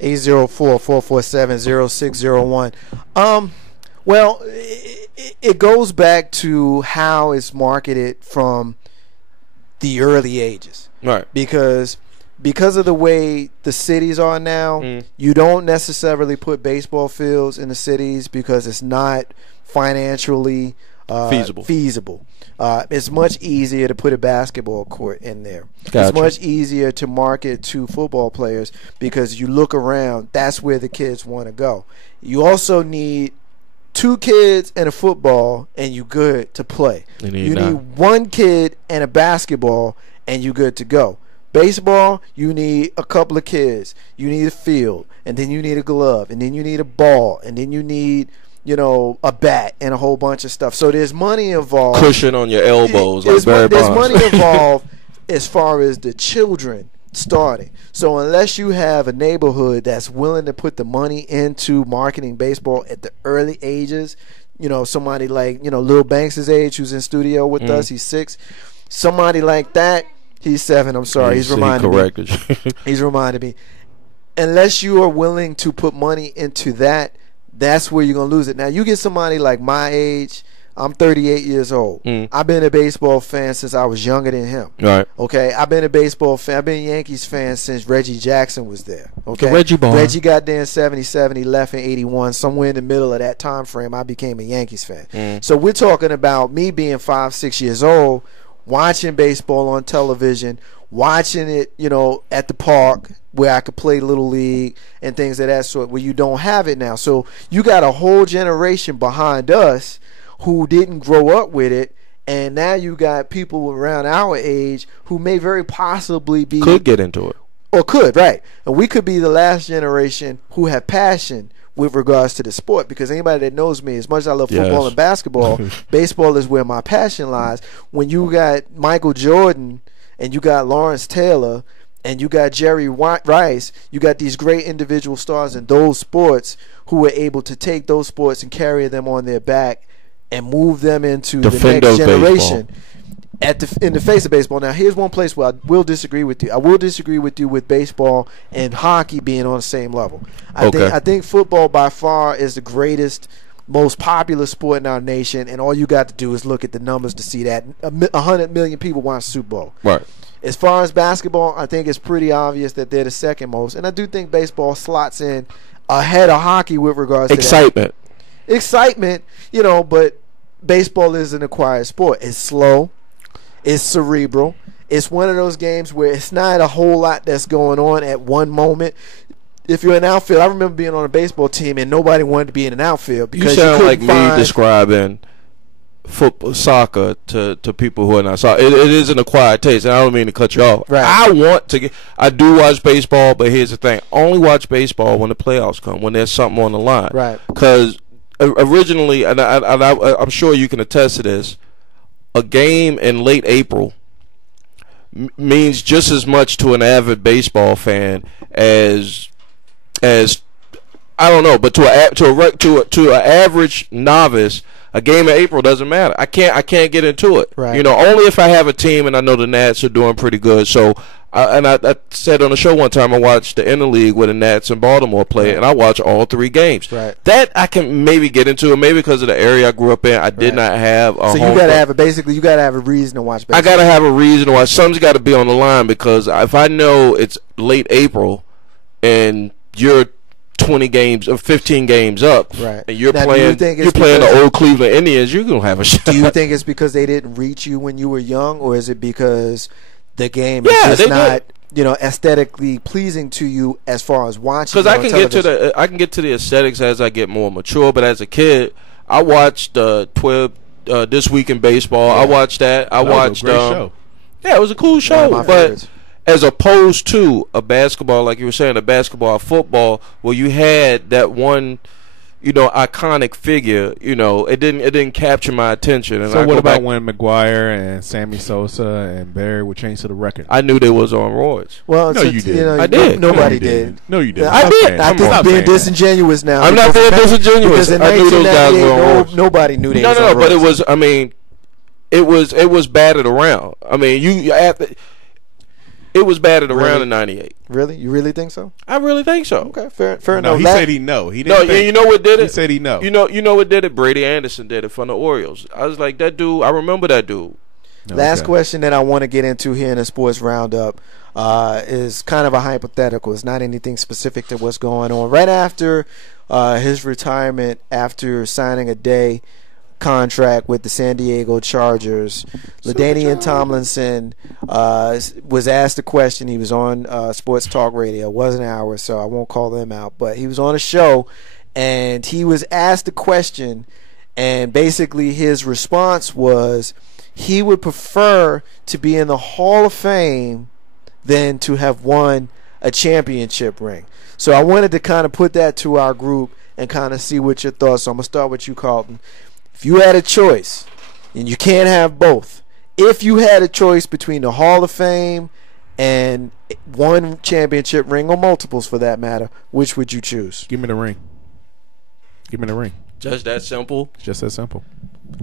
804-447-0601. Well, it goes back to how it's marketed from the early ages. Right. Because of the way the cities are now, you don't necessarily put baseball fields in the cities because it's not financially feasible. It's much easier to put a basketball court in there. Gotcha. It's much easier to market to football players because you look around, that's where the kids want to go. You also need 2 kids and a football, and you good to play. You need 1 kid and a basketball, and you good to go. Baseball, you need a couple of kids. You need a field, and then you need a glove, and then you need a ball, and then you need a bat and a whole bunch of stuff. So there's money involved. Cushion on your elbows, there's Barry Bonds. Money involved as far as the children starting. So unless you have a neighborhood that's willing to put the money into marketing baseball at the early ages, somebody like Lil Banks' age who's in studio with us, he's 6. Somebody like that, he's 7. I'm sorry, he's reminding me. He's reminded me. Unless you are willing to put money into that, that's where you're going to lose it. Now, you get somebody like my age. I'm 38 years old. I've been a baseball fan since I was younger than him. Right. Okay? I've been a baseball fan. I've been a Yankees fan since Reggie Jackson was there. Okay? Reggie got there in 77. He left in 81. Somewhere in the middle of that time frame, I became a Yankees fan. So we're talking about me being 5, 6 years old, watching baseball on television, watching it, at the park where I could play Little League and things of that sort, where you don't have it now. So you got a whole generation behind us who didn't grow up with it, and now you got people around our age who may very possibly could get into it. Or could, right. And we could be the last generation who have passion with regards to the sport, because anybody that knows me, as much as I love football and basketball, baseball is where my passion lies. When you got Michael Jordan and you got Lawrence Taylor and you got Jerry Rice, you got these great individual stars in those sports who were able to take those sports and carry them on their back and move them into the next generation in the face of baseball. Now, here's one place where I will disagree with you. I will disagree with you with baseball and hockey being on the same level. I think football by far is the greatest, most popular sport in our nation, and all you got to do is look at the numbers to see that 100 million people watch Super Bowl. Right. As far as basketball, I think it's pretty obvious that they're the second most, and I do think baseball slots in ahead of hockey with regards to excitement, but baseball is an acquired sport. It's slow, it's cerebral. It's one of those games where it's not a whole lot that's going on at one moment. If you're an outfield, I remember being on a baseball team and nobody wanted to be in an outfield because you sound like me describing football, soccer to people who are not soccer. It is an acquired taste, and I don't mean to cut you off. Right. I do watch baseball, but here's the thing: I only watch baseball when the playoffs come, when there's something on the line. Right. Because originally, and I'm sure you can attest to this, a game in late April means just as much to an avid baseball fan as I don't know, but to an average novice, a game in April doesn't matter. I can't get into it. Right. Only if I have a team and I know the Nats are doing pretty good. So, I said on the show one time I watched the interleague where the Nats and Baltimore play, and I watched all 3 games. Right. That I can maybe get into it, maybe because of the area I grew up in. I did not have a so home. You gotta have a reason to watch baseball. I gotta have a reason to watch. Something's got to be on the line, because if I know it's late April and you're 20 games or 15 games up, right, and you're playing the old Cleveland Indians, you're gonna have a shot. Do you think it's because they didn't reach you when you were young, or is it because the game is just not aesthetically pleasing to you as far as watching? Because I can get to the aesthetics as I get more mature, but as a kid, I watched This Week in Baseball. I watched that. I watched was a great show. Yeah, it was a cool show, but favorites. As opposed to a basketball, like you were saying, a basketball, football, where you had that one, iconic figure, it didn't capture my attention. And so what about when McGuire and Sammy Sosa and Barry were changed to the record? I knew they was on roids. Well, no, you did. I did. Nobody did. No, you didn't. I did. I think being disingenuous now. I'm not being disingenuous. Because in I knew those guys were on roids. Nobody knew they was on roids. No, but it was. It was batted around. It was batted around in '98. Really? You really think so? I really think so. Okay, fair enough. No, he said he no. He didn't. No, you know what did it? He said he no. You know what did it? Brady Anderson did it from the Orioles. I was like, that dude. I remember that dude. Last question that I want to get into here in the sports roundup is kind of a hypothetical. It's not anything specific to what's going on. Right after his retirement, after signing a day contract with the San Diego Chargers, LaDainian Tomlinson was asked a question. He was on Sports Talk Radio. It wasn't ours, so I won't call them out. But he was on a show, and he was asked a question, and basically his response was he would prefer to be in the Hall of Fame than to have won a championship ring. So I wanted to kind of put that to our group and kind of see what your thoughts. So I'm going to start with you, Carlton. If you had a choice, and you can't have both, if you had a choice between the Hall of Fame and one championship ring, or multiples for that matter, which would you choose? Give me the ring. Give me the ring. Just that simple. It's just that simple.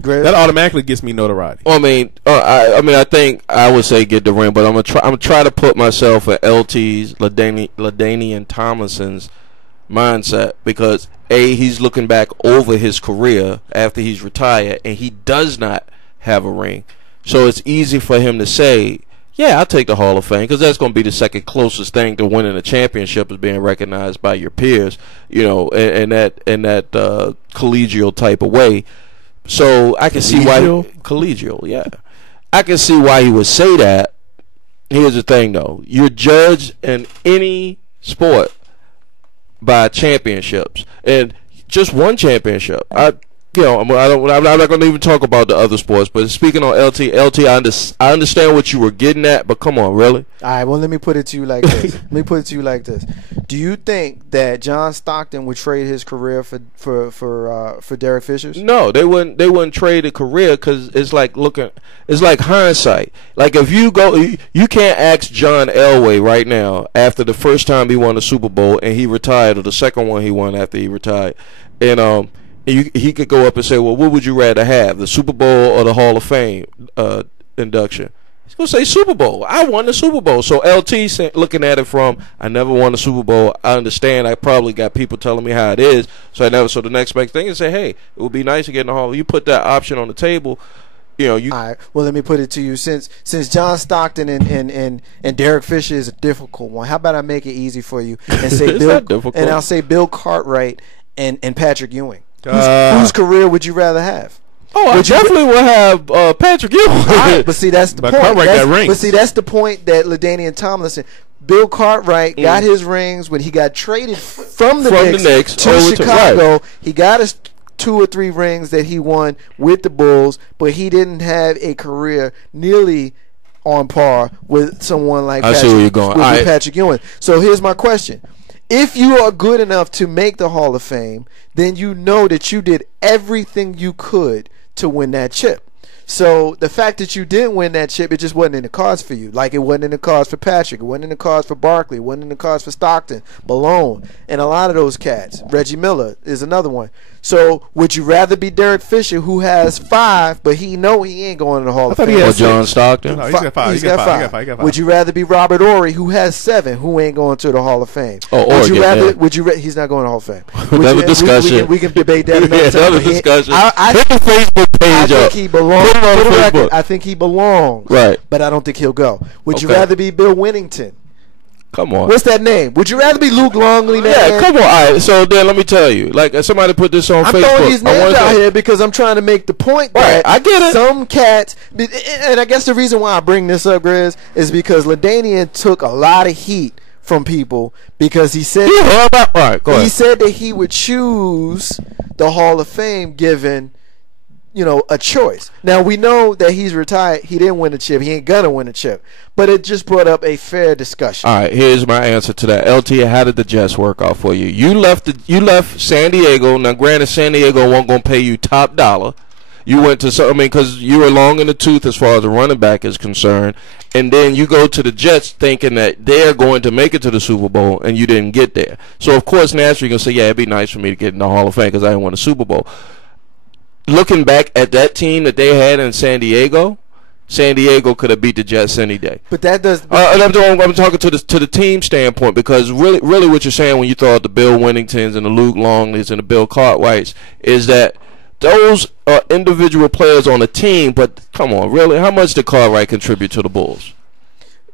Grizz? That automatically gets me notoriety. I mean, I think I would say get the ring, but I'm gonna try to put myself in LT's LaDainian Tomlinson's mindset, because he's looking back over his career after he's retired, and he does not have a ring, so it's easy for him to say, yeah, I'll take the Hall of Fame, because that's going to be the second closest thing to winning a championship, is being recognized by your peers, in that collegial type of way. So I can see why collegial, yeah. I can see why he would say that. Here's the thing, though: you're judged in any sport by championships, and just one championship. I'm not going to even talk about the other sports. But speaking on LT, I understand what you were getting at, but come on, really? All right. Well, let me put it to you like this. Do you think that John Stockton would trade his career for Derek Fisher's? No, they wouldn't trade a career, because it's like hindsight. Like, if you go, you can't ask John Elway right now, after the first time he won the Super Bowl and he retired, or the second one he won after he retired, and he could go up and say, well, what would you rather have, the Super Bowl or the Hall of Fame induction? He's going to say Super Bowl. I won the Super Bowl. So LT looking at it from, I never won the Super Bowl. I understand. I probably got people telling me how it is. So the next best thing is say, hey, it would be nice to get in the Hall. You put that option on the table. All right. Well, let me put it to you. Since John Stockton and Derek Fisher is a difficult one, how about I make it easy for you and say I'll say Bill Cartwright and Patrick Ewing. Whose career would you rather have? Oh, I definitely would have Patrick Ewing. Right, but see, that's the point. That's the point that LaDainian Tomlinson, Bill Cartwright got his rings when he got traded from the Knicks to Chicago. Right. He got his 2 or 3 rings that he won with the Bulls, but he didn't have a career nearly on par with someone like Patrick Ewing. So here's my question. If you are good enough to make the Hall of Fame, then you know that you did everything you could to win that chip. So the fact that you didn't win that chip, it just wasn't in the cards for you. Like, it wasn't in the cards for Patrick. It wasn't in the cards for Barkley. It wasn't in the cards for Stockton, Malone, and a lot of those cats. Reggie Miller is another one. So would you rather be Derek Fisher, who has 5, but he ain't going to the Hall of Fame? Or John Stockton? No, he's got 5. He's got 5. Would you rather be Robert Horry, who has 7, who ain't going to the Hall of Fame? He's not going to the Hall of Fame. Another discussion. We can debate that another time. Another discussion. I Facebook page think he belongs. I think he belongs. Right. But I don't think he'll go. Would you rather be Bill Winnington? Come on. What's that name? Would you rather be Luke Longley? Yeah, come on. All right, so then let me tell you. Like, somebody put this on Facebook. I'm throwing these names out here because I'm trying to make the point that I get it. Some cats, and I guess the reason why I bring this up, Grizz, is because LaDainian took a lot of heat from people because he said he said that he would choose the Hall of Fame given a choice. Now, we know that he's retired. He didn't win a chip. He ain't gonna win a chip. But it just brought up a fair discussion. All right, here's my answer to that. LT, how did the Jets work out for you? You left San Diego. Now, granted, San Diego won't gonna pay you top dollar. You went to because you were long in the tooth as far as the running back is concerned, and then you go to the Jets thinking that they're going to make it to the Super Bowl, and you didn't get there. So of course, naturally, you're gonna say, yeah, it'd be nice for me to get in the Hall of Fame because I didn't win a Super Bowl. Looking back at that team that they had in San Diego, San Diego could have beat the Jets any day. But that does. And I'm talking to the team standpoint, because really what you're saying when you throw out the Bill Winningtons and the Luke Longleys and the Bill Cartwrights is that those are individual players on the team. But come on, really, how much did Cartwright contribute to the Bulls?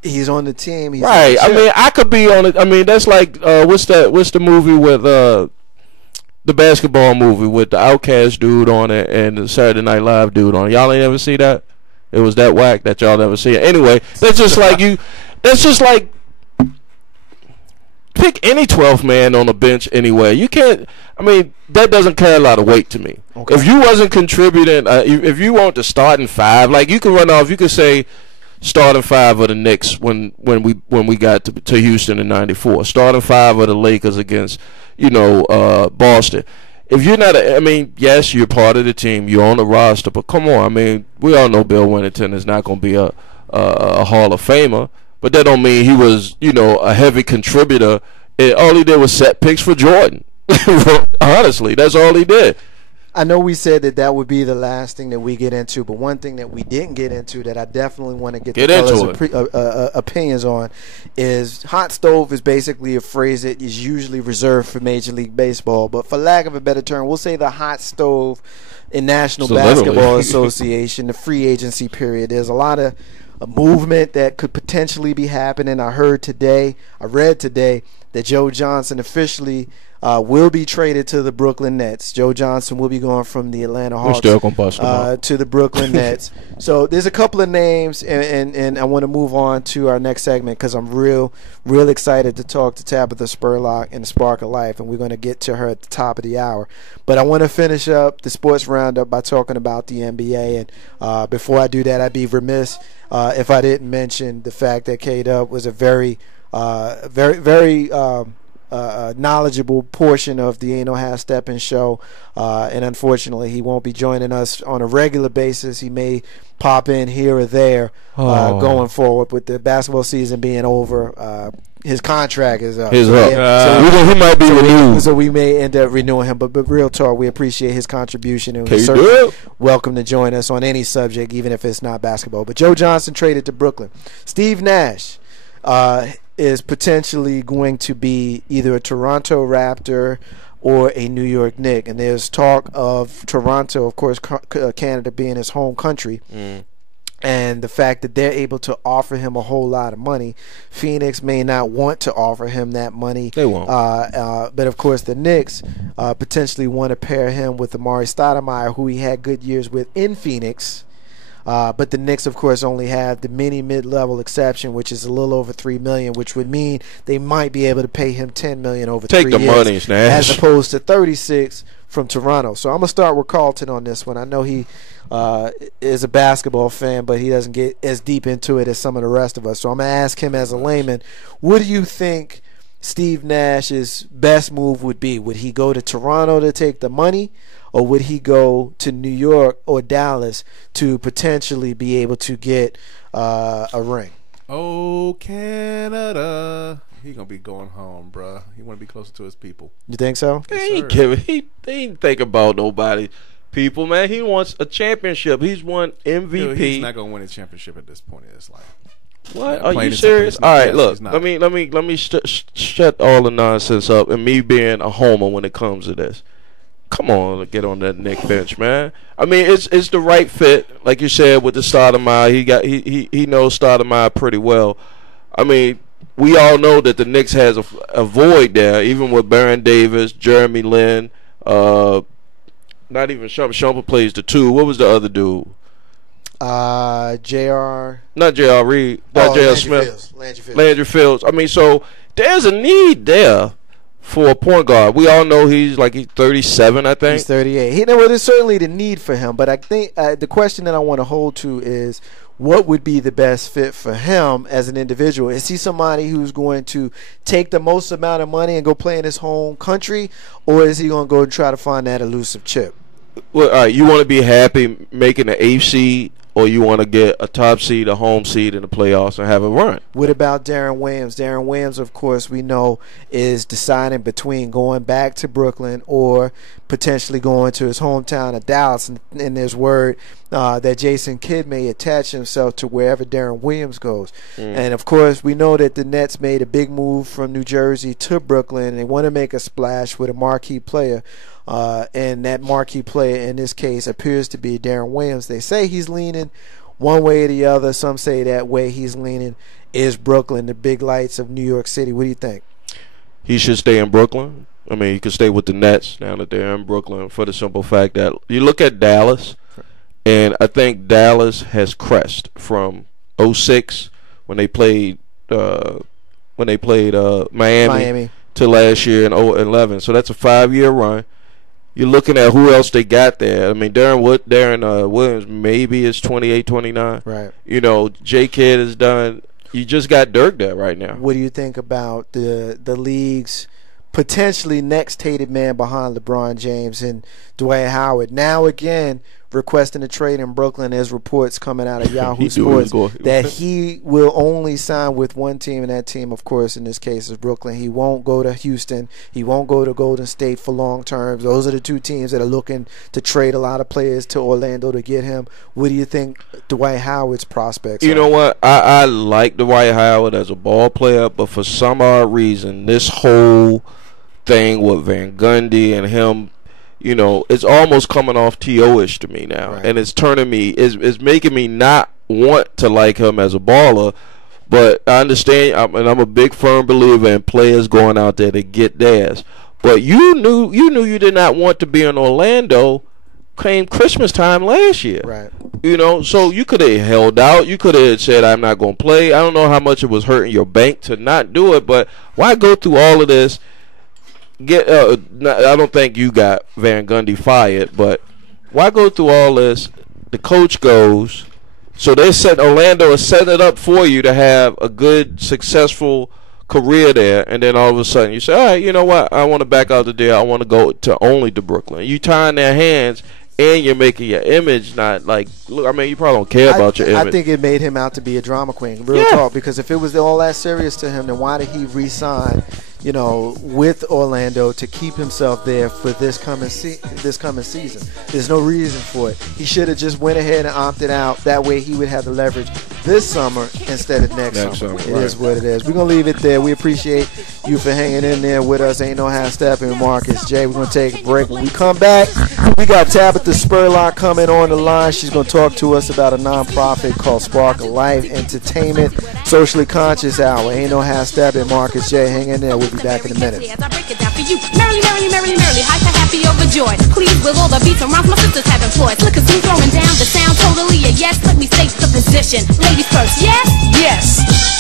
He's on the team. He's right. I mean, I could be on it. I mean, that's like what's the movie with the basketball movie with the Outkast dude on it and the Saturday Night Live dude on it? Y'all ain't ever see that? It was that whack that y'all never see it. Anyway, that's just like pick any 12th man on the bench anyway. You can't. I mean, that doesn't carry a lot of weight to me. Okay. If you wasn't contributing, if you want the starting five, like you can run off. You could say starting five of the Knicks when we got to Houston in '94. Starting five of the Lakers against Boston. If you're not, I mean, yes, you're part of the team, you're on the roster, but come on, I mean, we all know Bill Winnington is not going to be a Hall of Famer, but that don't mean he was, a heavy contributor. All he did was set picks for Jordan. Honestly, that's all he did. I know we said that would be the last thing that we get into, but one thing that we didn't get into that I definitely want to get the fellas' opinions on is hot stove is basically a phrase that is usually reserved for Major League Baseball, but for lack of a better term, we'll say the hot stove in National Basketball Association, the free agency period. There's a lot of movement that could potentially be happening. I read today that Joe Johnson officially will be traded to the Brooklyn Nets. Joe Johnson will be going from the Atlanta Hawks to the Brooklyn Nets. So there's a couple of names, and I want to move on to our next segment because I'm real excited to talk to Tabitha Spurlock and the Spark of Life, and we're going to get to her at the top of the hour. But I want to finish up the Sports Roundup by talking about the NBA. And before I do that, I'd be remiss if I didn't mention the fact that K-Dub was a very knowledgeable portion of the Ain't No Half Steppin' show, and unfortunately he won't be joining us on a regular basis. He may pop in here or there going forward, with the basketball season being over. His contract is up. So he might be renewed. So we may end up renewing him. But real talk, we appreciate his contribution, and we're certainly welcome to join us on any subject, even if it's not basketball. But Joe Johnson traded to Brooklyn. Steve Nash is potentially going to be either a Toronto Raptor or a New York Knick. And there's talk of Toronto, of course, Canada being his home country. And the fact that they're able to offer him a whole lot of money. Phoenix may not want to offer him that money. They won't. But, of course, the Knicks potentially want to pair him with Amari Stoudemire, who he had good years with in Phoenix. But the Knicks, of course, only have the mid-level exception, which is a little over $3 million, which would mean they might be able to pay him $10 million over 3 years. Take the money, Nash. As opposed to $36 from Toronto. So I'm going to start with Carlton on this one. I know he is a basketball fan, but he doesn't get as deep into it as some of the rest of us. So I'm going to ask him as a layman, what do you think Steve Nash's best move would be? Would he go to Toronto to take the money, or would he go to New York or Dallas to potentially be able to get a ring? Oh, Canada. He going to be going home, bruh. He want to be closer to his people. You think so? Yes, he ain't think about nobody. People, man, he wants a championship. He's won MVP. Dude, he's not gonna win a championship at this point in his life. What? Are you serious? All right, look. Let me shut all the nonsense up and me being a homer when it comes to this. Come on, get on that Knick bench, man. I mean, it's the right fit, like you said, with the Stoudemire. He knows Stoudemire pretty well. I mean, we all know that the Knicks has a void there, even with Baron Davis, Jeremy Lin. Not even Shumpert plays the 2. What was the other dude? J.R. Not J.R. Reed. Not J.R. Smith. Landry Fields. I mean, so there's a need there for a point guard. We all know he's 37, I think. He's 38. There's certainly the need for him, but I think the question that I want to hold to is, what would be the best fit for him as an individual? Is he somebody who's going to take the most amount of money and go play in his home country, or is he going to go and try to find that elusive chip? Well, all right, you want to be happy making the 8th seed or you want to get a top seed, a home seed in the playoffs and have a run. What about Darren Williams? Darren Williams, of course, we know is deciding between going back to Brooklyn or potentially going to his hometown of Dallas. And there's word that Jason Kidd may attach himself to wherever Darren Williams goes. And, of course, we know that the Nets made a big move from New Jersey to Brooklyn. And they want to make a splash with a marquee player. And that marquee player in this case appears to be Darren Williams. They say he's leaning one way or the other. Some say that way he's leaning is Brooklyn, the big lights of New York City. What do you think? He should stay in Brooklyn. I mean, he could stay with the Nets now that they're in Brooklyn, for the simple fact that you look at Dallas, and I think Dallas has crest from 06 when they played Miami to last year in 11. So that's a 5-year run. You're looking at who else they got there. I mean, Darren Williams maybe is 28, 29. Right. You know, J. Kidd is done. You just got Dirk there right now. What do you think about the league's potentially next hated man behind LeBron James and Dwight Howard? Now again, requesting a trade in Brooklyn. There's reports coming out of Yahoo Sports that he will only sign with one team, and that team, of course, in this case is Brooklyn. He won't go to Houston. He won't go to Golden State for long terms. Those are the two teams that are looking to trade a lot of players to Orlando to get him. What do you think Dwight Howard's prospects are? You know what? I like Dwight Howard as a ball player, but for some odd reason, this whole thing with Van Gundy and him, you know, it's almost coming off T.O.-ish to me now. Right. And it's turning me, it's making me not want to like him as a baller. But I understand, and I'm a big firm believer in players going out there to get theirs. But you knew you did not want to be in Orlando came Christmas time last year. Right. You know, so you could have held out. You could have said, I'm not going to play. I don't know how much it was hurting your bank to not do it, but why go through all of this? I don't think you got Van Gundy fired, but why go through all this? The coach goes, so Orlando is setting it up for you to have a good, successful career there, and then all of a sudden you say, all right, you know what? I want to back out the deal. I want to go to only to Brooklyn. You tying their hands, and you're making your image not like. Look, I mean, you probably don't care about your image. I think it made him out to be a drama queen, real talk. Because if it was all that serious to him, then why did he re-sign? You know, with Orlando to keep himself there for this coming season. There's no reason for it. He should have just went ahead and opted out. That way he would have the leverage this summer instead of next summer. It is what it is. We're going to leave it there. We appreciate you for hanging in there with us. Ain't no half stepping, Marcus J. We're going to take a break. When we come back, we got Tabitha Spurlock coming on the line. She's going to talk to us about a nonprofit called Spark of Life Entertainment, Socially Conscious Hour. Ain't no half stepping, Marcus J. Hang in there. We'll be back in a minute. As I break it down for you, merrily, hyper, happy, overjoyed. Pleased with all the beats and rhymes my sisters have employed. Slick as you throwing down the sound, totally a yes. Let me state the position. Ladies first, yes? Yes.